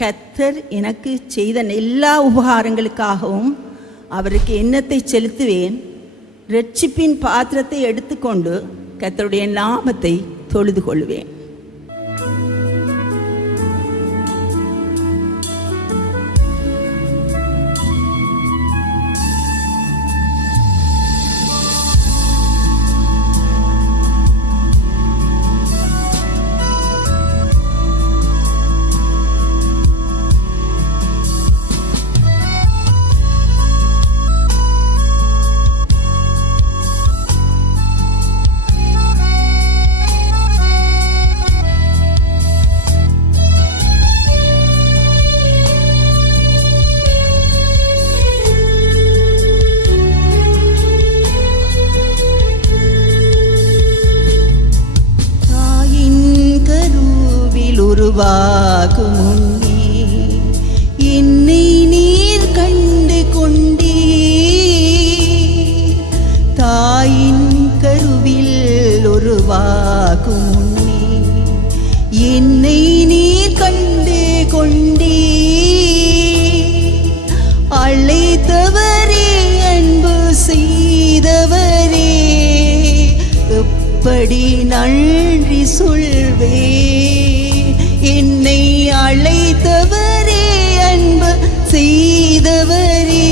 கர்த்தர் எனக்கு செய்த எல்லா உபகாரங்களுக்காகவும் அவருக்கு எண்ணத்தை செலுத்துவேன். இரட்சிப்பின் பாத்திரத்தை எடுத்துக்கொண்டு கர்த்தருடைய நாமத்தை தொழுது கொள்வேன். உருவாகும் முன்னே என்னை நீர் கண்டு கொண்டீர். தாயின் கருவில் உருவாகும் முன்னே என்னை நீர் கண்டு கொண்டீர். அழைத்தவரே, அன்பு செய்தவரே, எப்படி நன்றி சொல்வே. என்னை அழைத்தவரே, அன்பு செய்தவரே,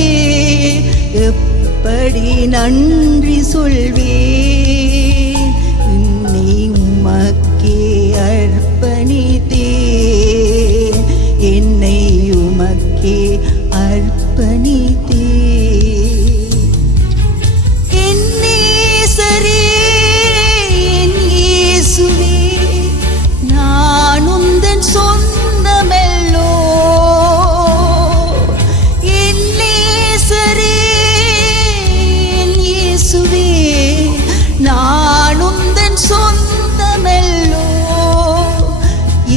எப்படி நன்றி சொல்வேன். என்னை உமக்கே அர்ப்பணித்தேன், என்னை உமக்கே அர்ப்பணித்தேன். சொந்தமெல்லோ என்னேசரே, இயேசுவே, நான் உந்தன் சொந்தமெல்லோ.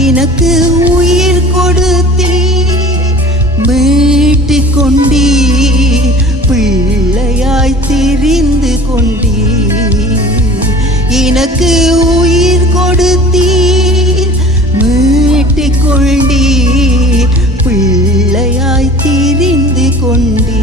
எனக்கு உயிர் கொடுத்தீ, மீட்டு கொண்டீ, பிள்ளையாய் திரிந்து கொண்டீ. எனக்கு உயிர் கொடுத்தீ, மீட்டுக் கொண்டீ, பிள்ளையாய் திரிந்து கொண்டீ.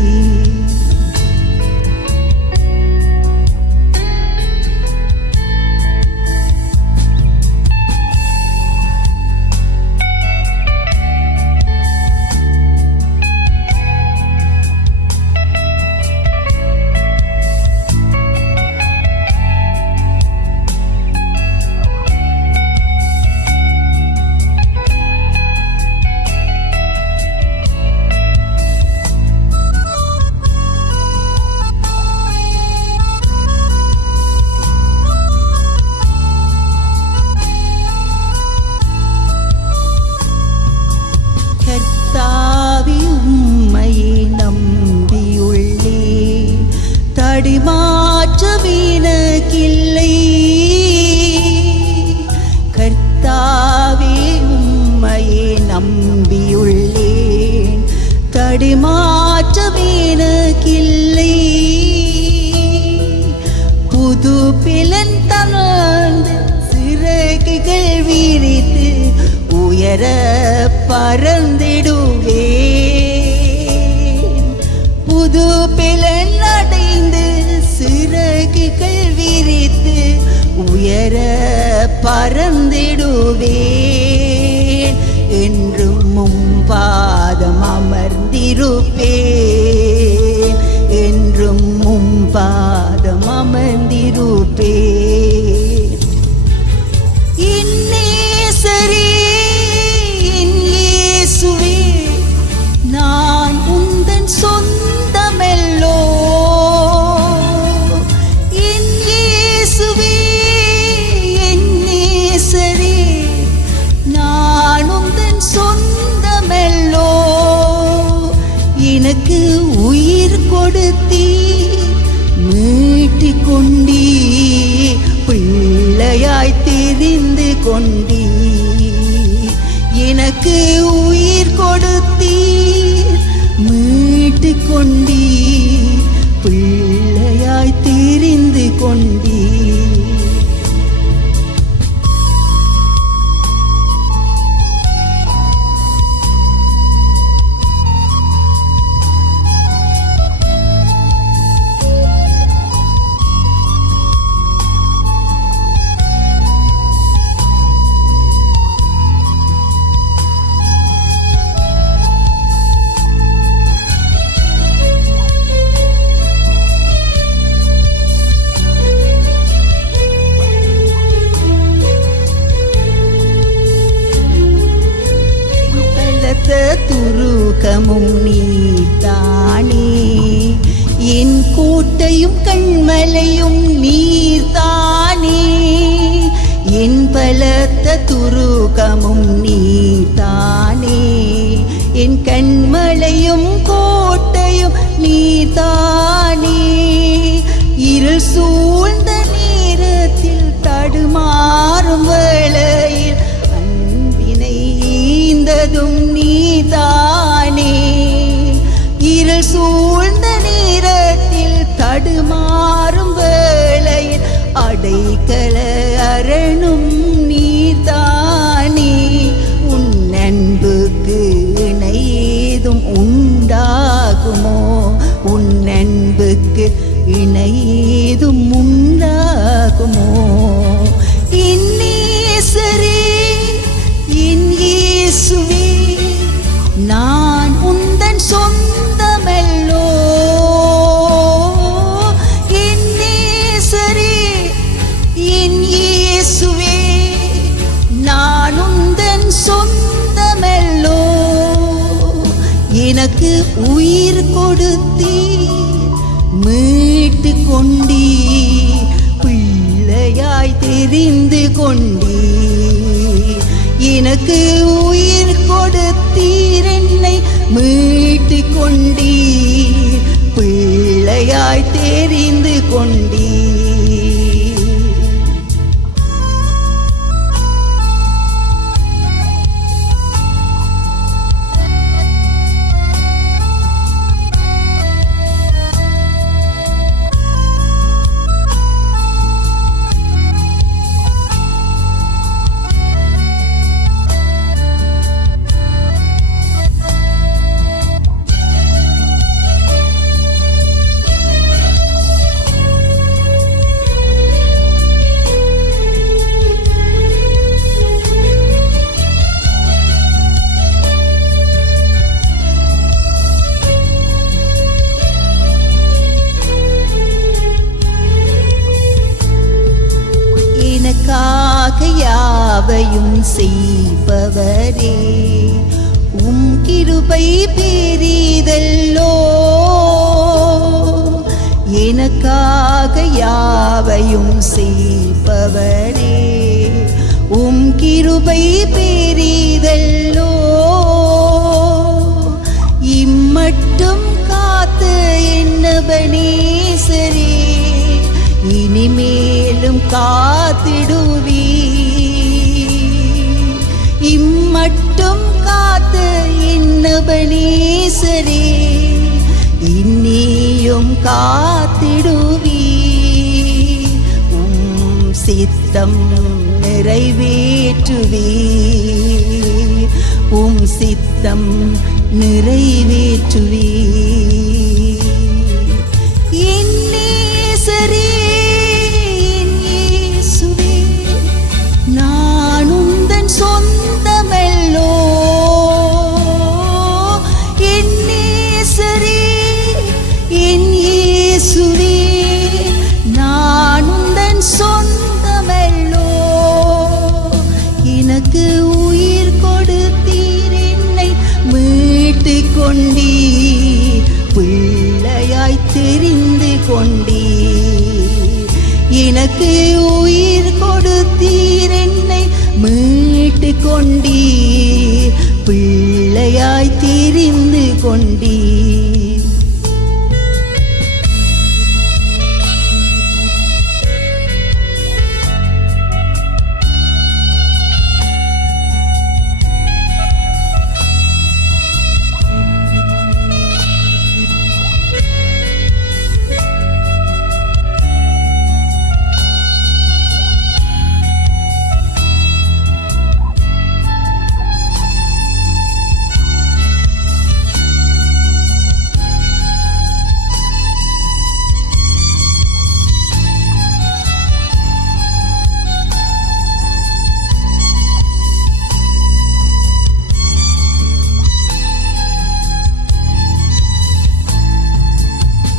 மாற்றவினக்கில்லை. கர்த்தாவே, உம்மையே நம்பியுள்ளேன், தடுமாற்றவினக்கில்லை. புது பிலன் தந்து சிறகுகள் விரித்து உயர பறந்திடுவேன். புது பிலன் அடைந்து சிறகுகள் விரித்து உயர பறந்திடுவேன். என்றும் மும்பாதம் அமர்ந்திருப்பேன், என்றும் மும்பாதம் அமர்ந்திருப்பேன். இன்னேசரே, என் இயேசுவே, நான் உந்தன் சொந்தமெல்லோ. என் இயேசுவே, என் நேசரே, நான் உந்தன் சொந்தமெல்லோ. எனக்கு உயிர் கொடுத்தீ, மீட்டுக் கொண்டீ, பிள்ளையாய் தெரிந்து கொண்டீ. எனக்கு உயிர் கொடுத்தீர், மீட்டுக் கொண்டீ, பிள்ளையாய் தெரிந்து கொண்டீ. கண்மலையும் நீர்தானே, என் பலத்த துருகமும் நீர்தானே, என் கண்மலையும் கோட்டையும் நீர்தானே. இருள் சூழ்ந்த நேரத்தில் தடுமாறும் வேளையில் அன்பினை ஈந்ததும் நீதானே. இருள் சூழ்ந்த நேரத்தில் தடுமாறும் வேளையில் அடைக்கல அரணும் நீதானே. உன் அன்புக்கு இணை ஏதும் உண்டாகுமோ, உன் அன்புக்கு இணை ஏதும் உண்டாகுமோ. என் நேசரே, என் இயேசுவே, நான் உந்தன் சொந்தமல்லோ. என் நேசரே, என் இயேசுவே, நான் உந்தன் சொந்தமல்லோ. எனக்கு உயிர் கொடுத்தீர், மீட்டு கொண்டீ, பிள்ளையாய் தெரிந்து கொண்டீ. எனக்கு உயிர் கொடுத்தீர், என்னை மீட்டு கொண்டீ, பிள்ளையாய் தெரிந்து கொண்டீ. யாவையும் செய்பவரே, உம் கிருபை பெரிதல்லோ. எனக்காக யாவையும் செய்பவரே, உம் கிருபை பெரிதல்லோ. இம்மட்டும் காத்து என்னபனேசரே, இனிமேலும் காத்திடுவீ. இம்மட்டும் காத்து என்னபனேசரே, இன்னியும் காத்திடுவீ. உம் சித்தம் நிறைவேற்றுவீ, உம் சித்தம் நிறைவேற்றுவீ. என் நேசரே, என் இயேசுவே, நான் உந்தன் சொந்தமல்லோ. என் நேசரே, என் இயேசுவே, நான் உந்தன் சொந்தமல்லோ. எனக்கு உயிர் கொடுத்தீர், என்னை மீட்டு கொண்டீர், பிள்ளையாய் தெரிந்து கொண்டீர். எனக்கு உயிர் கொடுத்தீர், என்னை மீட்டு கொண்டீர், பிள்ளையாய் தெரிந்து கொண்டீர்.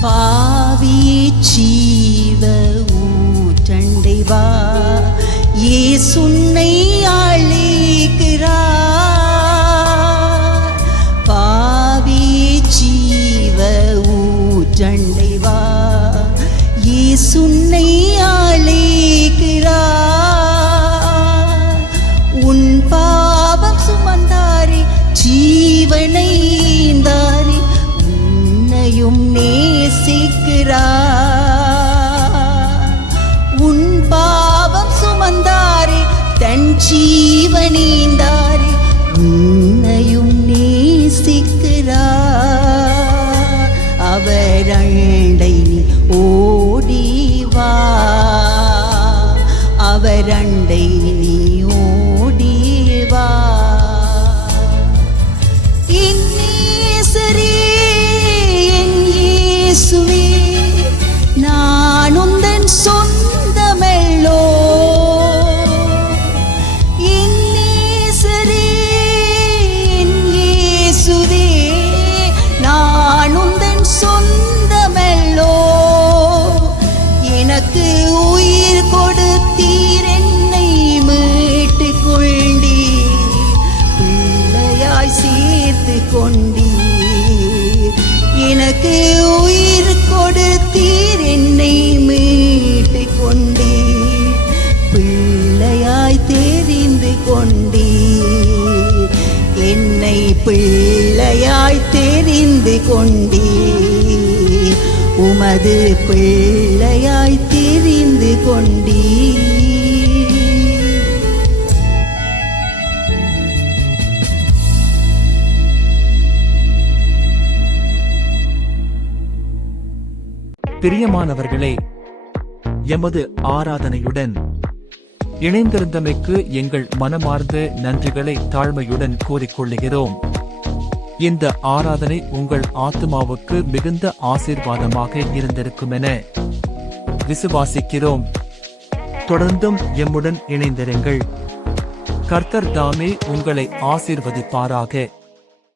பாவியே ஜீவ ஊற்றண்டை வா, இயேசுன்னை அழைக்கிறார். பாவியே ஜீவ ஊற்றண்டை வா, இயேசு உன்னை அழைக்கிறார். உன் பாவம் சுமந்தாரே, ஜீவனை ஈந்தாரே, உன்னையும் நேசிக்கிறார். உன் பாவம் சுமந்தாரே, தன் ஜீவனீந்தாரே, உன்னையும் நேசிக்கிறார். அவர் அண்டை நீ ஓடிவா, அவர் அண்டை நீ ஓடிவா. என் நேசரே, என் இயேசுவே, நான் உந்தன் சொந்தமல்லோ. என் நேசரே, என் இயேசுவே, நான் உந்தன் சொந்தமல்லோ. எனக்கு உயிர் கொடுத்தீர், என்னை மீட்டுக் கொண்டீர், பிள்ளையாய் சேர்த்து கொண்டீர். எனக்கு உயிர் கொடுத்தீர், என்னை மீட்டுக் கொண்டீர், பிள்ளையாய் தெரிந்து கொண்டீர். என்னை பிள்ளையாய் தெரிந்து கொண்டீர், உமது பிள்ளையாய் தெரிந்து கொண்டீர். பிரியமானவர்களே, எமது ஆராதனையுடன் இணைந்திருந்தமைக்கு எங்கள் மனமார்ந்த நன்றிகளை தாழ்மையுடன் கூறிக்கொள்ளுகிறோம். இந்த ஆராதனை உங்கள் ஆத்துமாவுக்கு மிகுந்த ஆசீர்வாதமாக இருந்திருக்குமென விசுவாசிக்கிறோம். தொடர்ந்தும் எம்முடன் இணைந்திருங்கள். கர்த்தர் தாமே உங்களை ஆசீர்வதிப்பாராக.